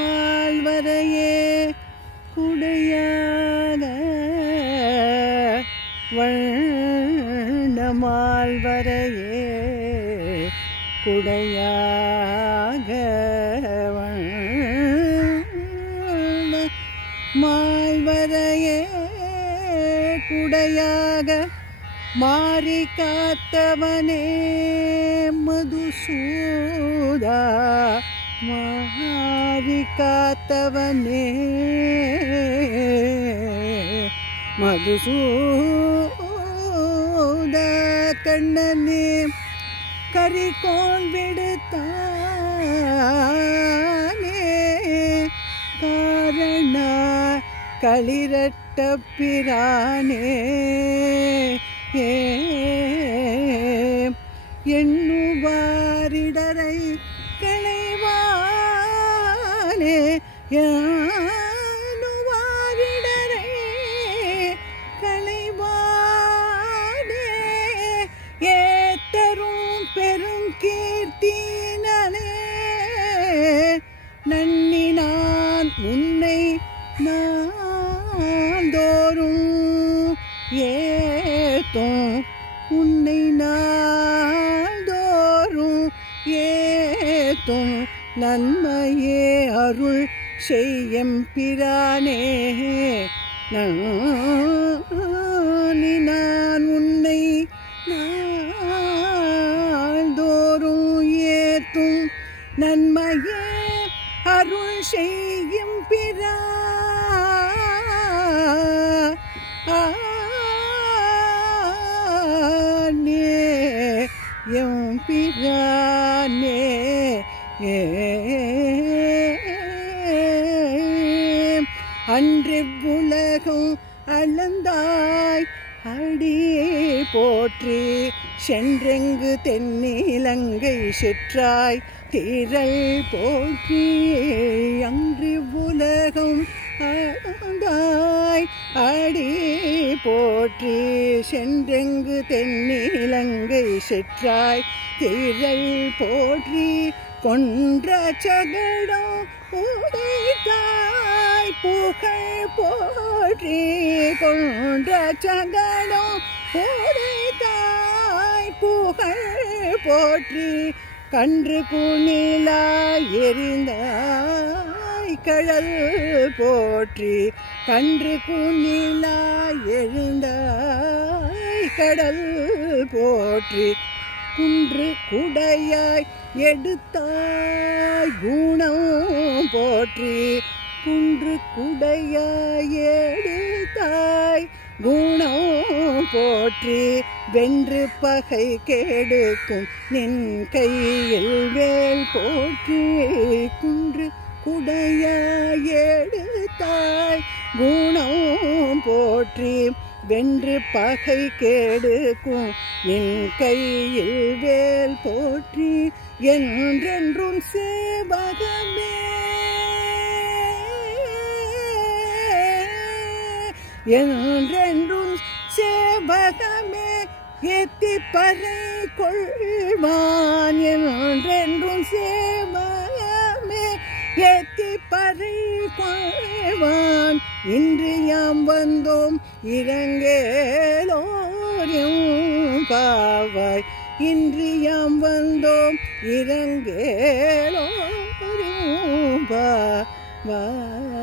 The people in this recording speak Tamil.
வண்ணமால்வரையே குடையாக வண்ணமால்வரையே குடையாக மால்வரையே குடையாக மாறி காத்தவனே மதுசூதா மாறி காத்தவனே மதுசூதா கண்ணனே கரிகோள் விடுத்தானே காரண களிரட்ட பிரானே எண்ணுவாரிடரை களைவானே எண்ணுவாரிடரை களைவானே ஏத்தரும் பெருங்கீர்த்தினே நன்னி நான் உன்னை நாள்தோறும் ஏத்தும் உன்னை நாள்தோறும் ஏத்தும் நன்மையே அருள் செய்யும் பிரானே நன்னி நான் உன்னை நாள்தோறும் ஏத்தும் நன்மையே அருள் செய்யும் பிரானே எம் பிரானே அன்றிவ்வுலகம் அளந்தாய் அடி போற்றி சென்றெங்கு தென்னிலங்கை சிற்றாய் திரள் போற்றி அன்றிவ்வுலகம் அளந்தாய் அடி போற்றி சென்றெங்கு தென்னிலங்கை சிற்றாய் திரள் போற்றி கொன்ற சகடம் உடைத்தாய் புகழ் போற்றி கொன்ற சகடம் உடைத்தாய் புகழ் போற்றி கன்று குணிலாய் எரிந்தாய் கடல் போற்றி கன்று குணிலாய் எழுந்தாய் கடல் போற்றி குன்று குடையாய் எடுத்தாய் குணம் போற்றி குன்று குடையாய் எடுத்தாய் குணம் போற்றி வென்று பகை கெடுக்கும் நின் கையில் வேல் போற்றி குன்று குடையாய் எடுத்தாய் குணம் போற்றி வென்று பகை கெடுக்கும் நின் கையில் வேல் போற்றி என்றென்றும் சேவகமே என்றென்றும் சேவகமே ஏத்தி பறை கொள்வான் என்றென்றும் சேவகமே ஏத்தி பறை கொள்வான் இன்று யாம் வந்தோம் இரங்கேலோரியும் பாவாய் இன்று யாம் வந்தோம் இரங்கேலோரியும் பாவாய்